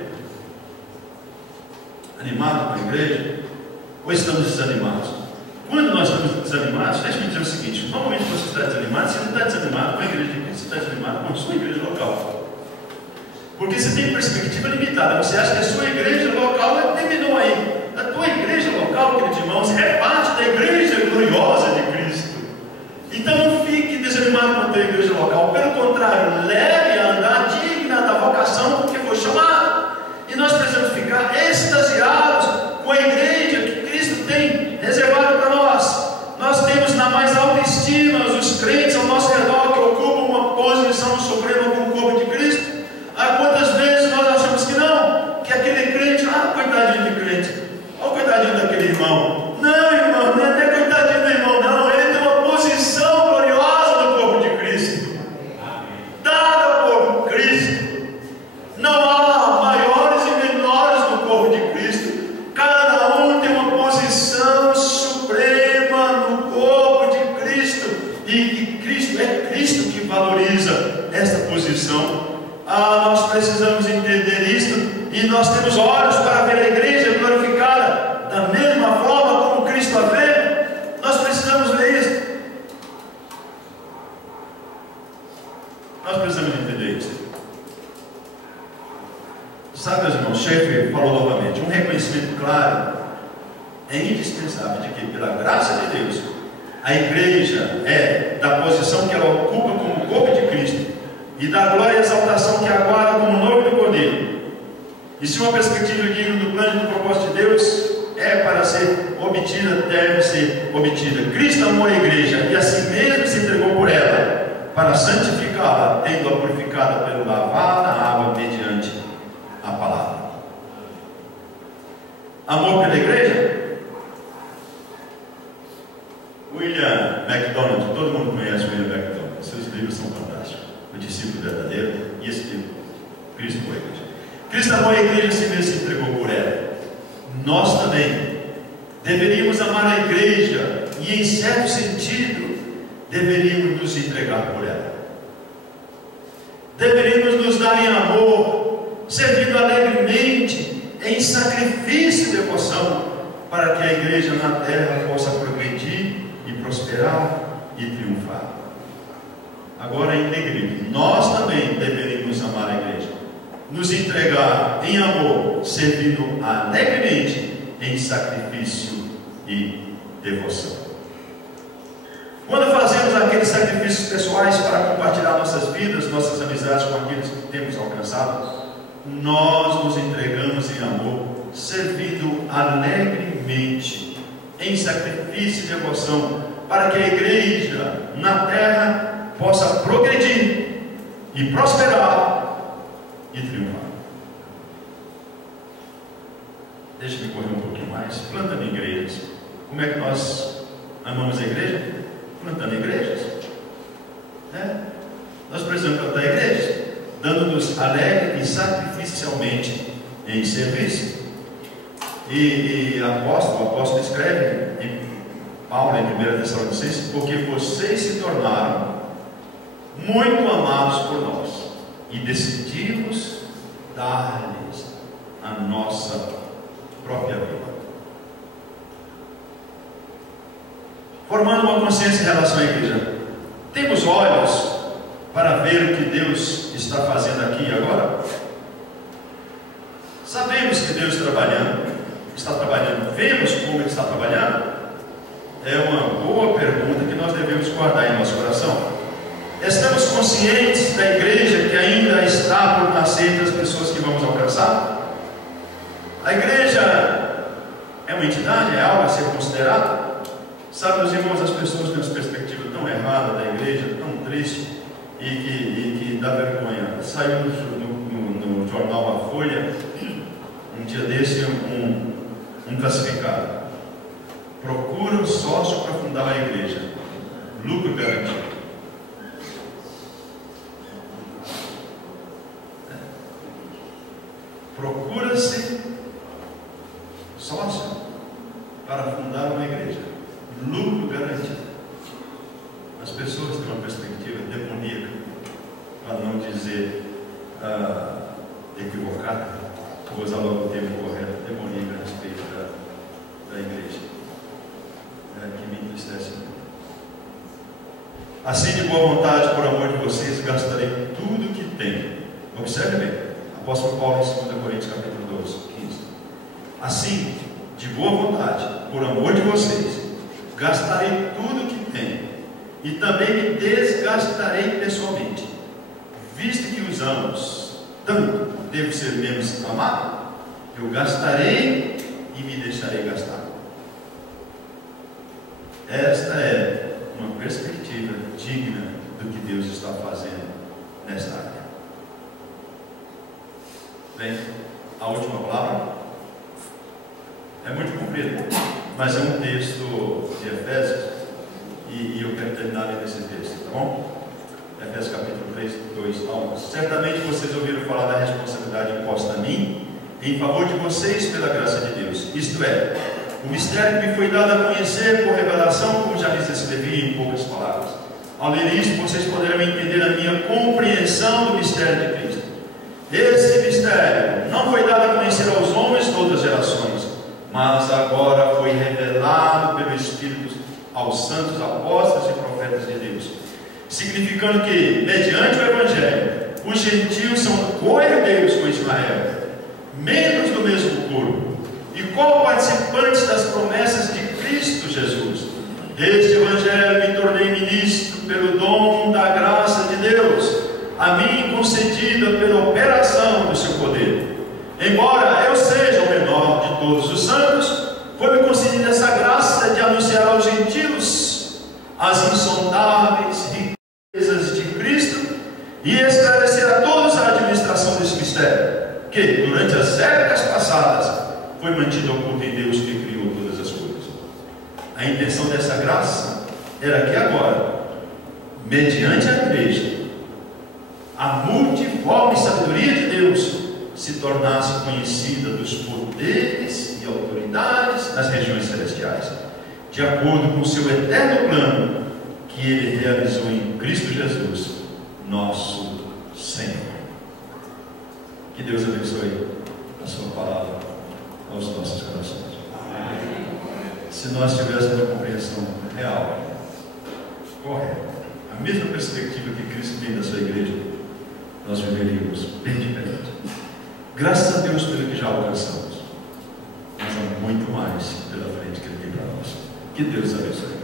animados com a igreja, ou estamos desanimados? Quando nós estamos desanimados, deixa eu dizer o seguinte: normalmente você está desanimado, você não está desanimado com a igreja de Cristo, você está desanimado com a sua igreja local. Porque você tem perspectiva limitada, você acha que a sua igreja local terminou aí. A tua igreja local, queridos irmãos, é parte da igreja gloriosa de Cristo. Então não fique desanimado com a tua igreja local, pelo contrário, leve a andar digna da vocação porque foi chamado. E nós precisamos ficar extasiados com a igreja que Cristo tem reservado para nós. Nós temos na mais alta estima os crentes ao nosso redor que ocupam uma posição suprema com o corpo de Cristo. Quantas vezes nós achamos que não, que aquele crente, coitadinho de crente, coitadinho daquele irmão. Não, irmão, não é até coitadinho do irmão, não. Ele tem uma posição gloriosa no corpo de Cristo, dada por Cristo. Não há maiores e menores no corpo de Cristo. Cada um tem uma posição suprema no corpo de Cristo. E Cristo é Cristo que valoriza esta posição. Nós precisamos entender isto, e nós temos olhos para ver a igreja glorificada da mesma forma como Cristo a vê. Nós precisamos ver isso. Nós precisamos entender isso. Sabe, meus irmãos, Schaeffer falou novamente: um reconhecimento claro é indispensável de que, pela graça de Deus, a igreja é da posição que ela ocupa como corpo de Cristo e da glória e exaltação que aguarda como noivo do Cordeiro. E se uma perspectiva digna do plano e do propósito de Deus é para ser obtida, deve ser obtida. Cristo amou a igreja e a si mesmo se entregou por ela, para santificá-la, tendo-a purificada pelo lavar da água mediante a palavra. Amor pela igreja? William MacDonald, todo mundo conhece William MacDonald, seus livros são fantásticos. O discípulo verdadeiro, e esse livro, Cristo amou a igreja. Cristo amou a igreja e a si mesmo se entregou por ela. Nós também deveríamos amar a igreja e, em certo sentido, deveríamos nos entregar por ela. Deveríamos nos dar em amor, servindo alegremente, em sacrifício e devoção, para que a igreja na terra possa progredir e prosperar e triunfar. Agora, em negrito, nós também deveríamos amar a igreja, nos entregar em amor, servindo alegremente em sacrifício e devoção. Quando fazemos aqueles sacrifícios pessoais para compartilhar nossas vidas, nossas amizades com aqueles que temos alcançado, nós nos entregamos em amor, servindo alegremente em sacrifício e devoção, para que a igreja na terra possa progredir e prosperar e triunfar. Deixa-me correr um pouquinho mais. Plantando igrejas. Como é que nós amamos a igreja? Plantando igrejas. Nós precisamos plantar igrejas, dando-nos alegre e sacrificialmente em serviço. E o apóstolo escreve em Paulo, em 1 Tessalonicenses: porque vocês se tornaram muito amados por nós e decidimos dar-lhes a nossa própria vida, formando uma consciência em relação à igreja. Temos olhos para ver o que Deus está fazendo aqui e agora? Sabemos que Deus está trabalhando, vemos como Ele está trabalhando? É uma boa pergunta que nós devemos guardar em nosso coração. Estamos conscientes da igreja que ainda está por nascer, das pessoas que vamos alcançar? A igreja é uma entidade, é algo a ser considerado? Sabe, meus irmãos, as pessoas têm uma perspectiva tão errada da igreja, tão triste, e que dá vergonha. Saiu no no jornal A Folha, um dia desse, um classificado. Procura um sócio para fundar a igreja. Lucro garantido. Procura-se sócio para fundar uma igreja. Lucro garantido. As pessoas têm uma perspectiva demoníaca, para não dizer equivocada, vou usar logo o termo correto, demoníaca a respeito da igreja, que me entristece muito. Assim, de boa vontade, por amor de vocês, gastarei tudo que tenho. Observe bem, apóstolo Paulo em 2 Coríntios capítulo 12, 15. Assim, de boa vontade, por amor de vocês, gastarei tudo que tenho, e também me desgastarei pessoalmente, visto que os amos tanto, devo ser menos amado, eu gastarei e me deixarei gastar. Esta é uma perspectiva digna do que Deus está fazendo nesta área. Bem, a última palavra é muito comprido, mas é um texto de Efésios, e eu quero terminar lendo esse texto, tá bom? Efésios capítulo 3, 2 a 11. Certamente vocês ouviram falar da responsabilidade imposta a mim, em favor de vocês pela graça de Deus. Isto é, o mistério que me foi dado a conhecer por revelação, como já lhes escrevi em poucas palavras. Ao ler isto, vocês poderão entender a minha compreensão do mistério de Cristo. Esse mistério não foi dado a conhecer aos homens de outras gerações, mas agora foi revelado pelo Espírito aos santos apóstolos e profetas de Deus, significando que, mediante o Evangelho, os gentios são co-herdeiros com Israel, membros do mesmo corpo e co-participantes das promessas de Cristo Jesus. Este Evangelho me tornei ministro pelo dom da graça de Deus, a mim concedida pela operação do seu poder. Embora eu seja o menor de todos os santos, foi-me concedida essa graça de anunciar aos gentios as insondáveis riquezas de Cristo e esclarecer a todos a administração desse mistério, que durante as épocas passadas foi mantido oculto em Deus que criou todas as coisas. A intenção dessa graça era que agora, mediante a igreja, a multiforme sabedoria de Deus se tornasse conhecida dos poderes e autoridades nas regiões celestiais, de acordo com o seu eterno plano que Ele realizou em Cristo Jesus, nosso Senhor. Que Deus abençoe a sua palavra aos nossos corações. Se nós tivéssemos uma compreensão real, correta, a mesma perspectiva que Cristo tem da sua igreja, nós viveríamos bem diferente. Graças a Deus pelo que já alcançamos, mas há muito mais pela frente que Ele tem para nós. Que Deus abençoe.